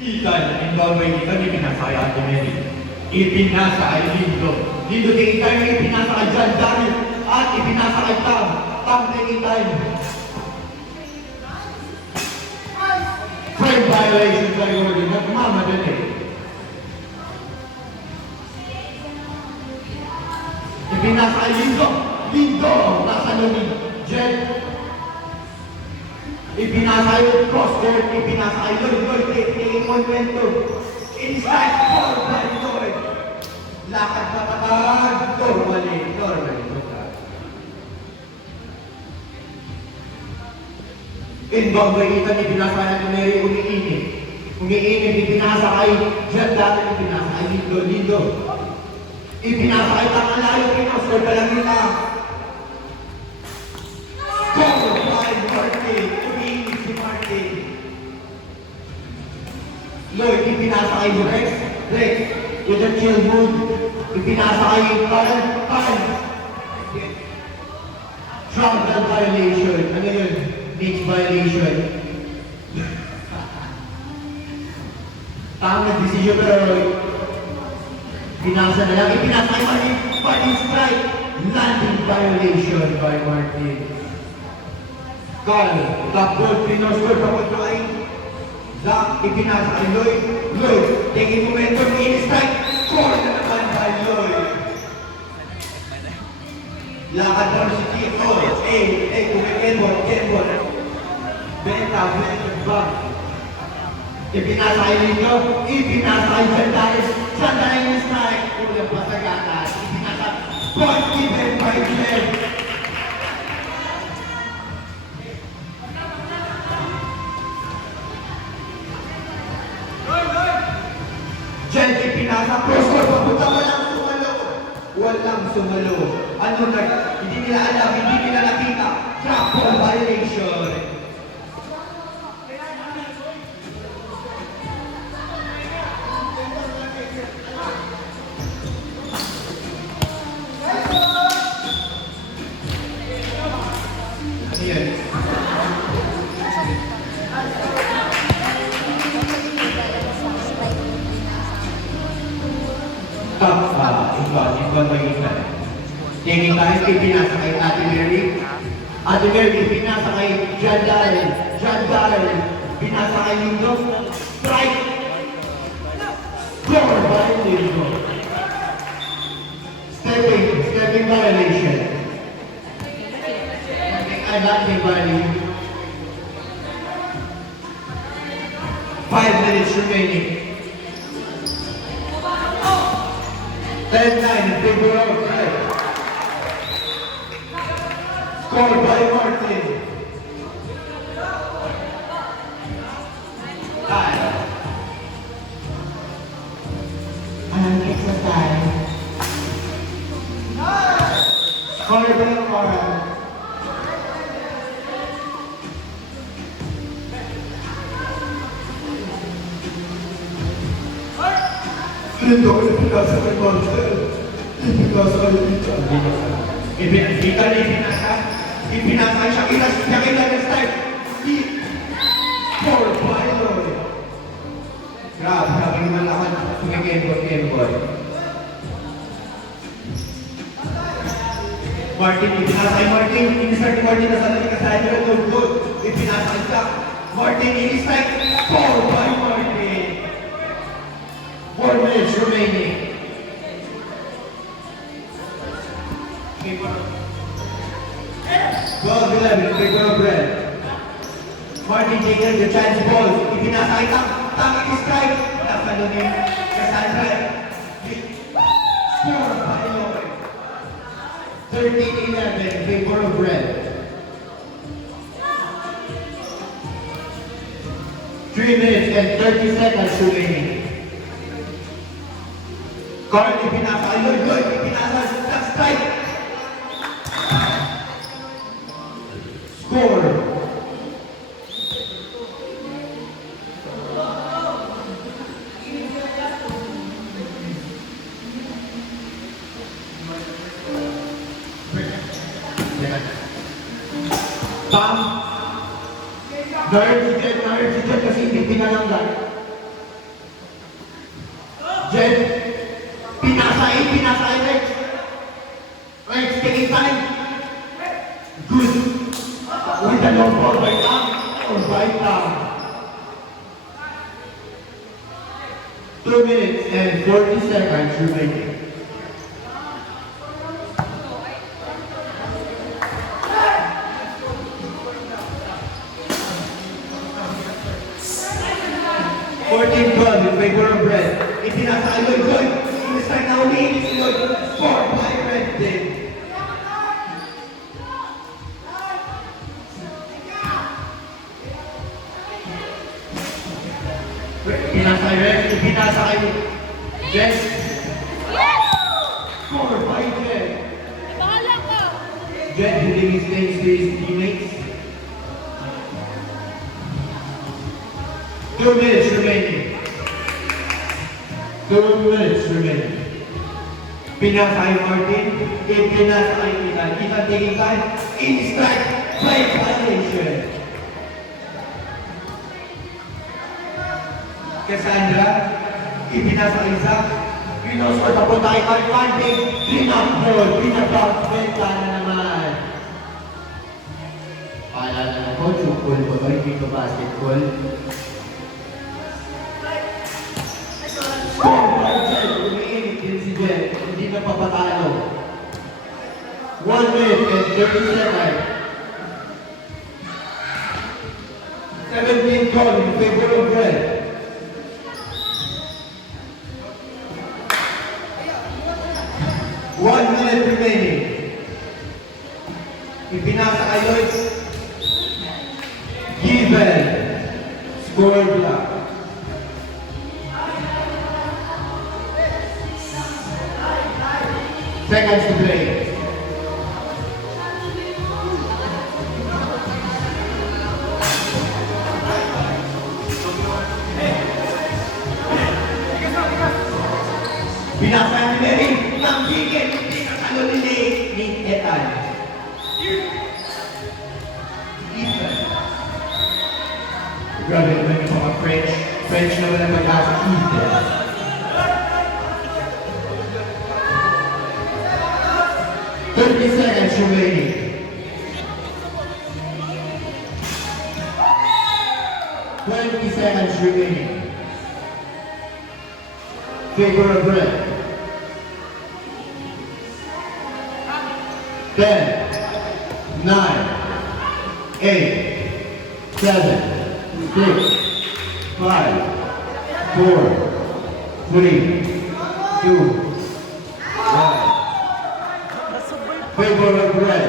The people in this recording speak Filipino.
Itan, imbabay itan, ipinasaya at Mary. Ipinasa kay Lindo. Lindo din itan, ipinasa kay John Daniel. At ipinasa kay Tam. Tam din itan. Frame violation by order. Nagmamadali. Ipinasa kay Lindo. Lindo, nasa lumig. Jen. Ipinasa yung cross-court, ipinasa kay Lloyd, tingin mo kwento. Inside ball by Lloyd. Lakad na patag, normally. Inbound by Ethan, ipinasa na ni Mary, umiinit. Umiinit, ipinasa kay Jen dati, ipinasa kay Lindo. Ipinasa kay Tangalayo, pinascore ka lang nila. Score by Martin. Lloyd, ipinasa kay Rex, with a chill mood. Ipinasa kay Kyle. Travel violation. Ano yun? Next violation. Tama na decision pero pinasa na lang. Ipinasa kay Martin strike. Landing violation by Martin. Kyle, top goal, pinoscore papunta kay Zach, ipinasa kay Lloyd. Taking momentum, in-strike. Score na naman by Lloyd. Lakad daw si Tito. Kenbon. Benta, back. Ipinasa kay Lindo. Ipinasa kay Sandalis. Sandalis in-strike. Ulang pasagatan. Ipinasa. Point given by Glenn. Jen, ipinasa, cross-court, papunta, walang sumalo. Ano na, hindi nila alam, hindi nila nakita. Trap ball violation. Ayan. Ibang magitan. Tingin tayo, ipinasa kay Ate Mary. Ate Mary, ipinasa kay John Darrell. Pinasa kay Lindo. Strike. Score by Lindo. Stepping violation. Landing violation. 5 minutes remaining. 10-9 in favor of Red. Scored by Martin. Time. Extra time. Scored by Martin. Lindo, ipinasa kay Marcel. Ipinasa kay Vita. Ipinasa kay Shakira next time. Score by Lloyd. Grabe naman laman. Sumikembot. Martin, ipinasa kay Martin. Inisart ni Martin na sa natin kasahin nila. Good. Ipinasa kay Jack. Martin, in-strike. Score by Martin. 4 minutes remaining. 12-11, big one of red. Martin taking the chance ball. Ipinasa kay Tang strike. Nasa lunin. Cassandra. Score by Lloyd. 13-11, big one of red. 3 minutes and 30 seconds remaining. Carl, ipinasa kay Lloyd, ipinasa sa strike. Score. Tam. Nahirap si Jen kasi hindi pinalanggan. Jen, pinasay, Rex. Rex, taking time. Good. With the long ball right up or right down. 2 minutes and 40 seconds remaining. Goal in favor of Red. Itinasa kay Lloyd. Lloyd, in-start na ulihin si Lloyd. Score by Red din. Pinasa kay Red. Pinasa kay Jess. Score by Jen. Bahala ka! Jen hitting his things to his teammates. 2 minutes remaining. 2 minutes remaining. Pinasa kay Martin. Pinasa kay Ethan. Ethan taking time. In strike. Play violation. Cassandra. Ipinasa kay Zach. Pinosor papunta kay Martin. Pinapol. Pinapol. Benta na naman. Paalala na ko, chukul ba ba? Hindi ko basketball. Score by Jen. Umiinit din si Jen. Hindi na papatalo. 1 minute and 30 seconds. 17 goal in favor of Red. One minute remaining. Ipinasa kay Lloyd. Given. Score block. Seconds to play. Pinasa ni Mary ng bigit. Pinasalo ni Ethan. Ethan. Grabe naman yung mga French. French na walang mag-asa. Ethan. 30 seconds remaining. Favor of Red. 10, 9, 8, 7, 6, 5, 4, 3, 2, 1. Favor of Red.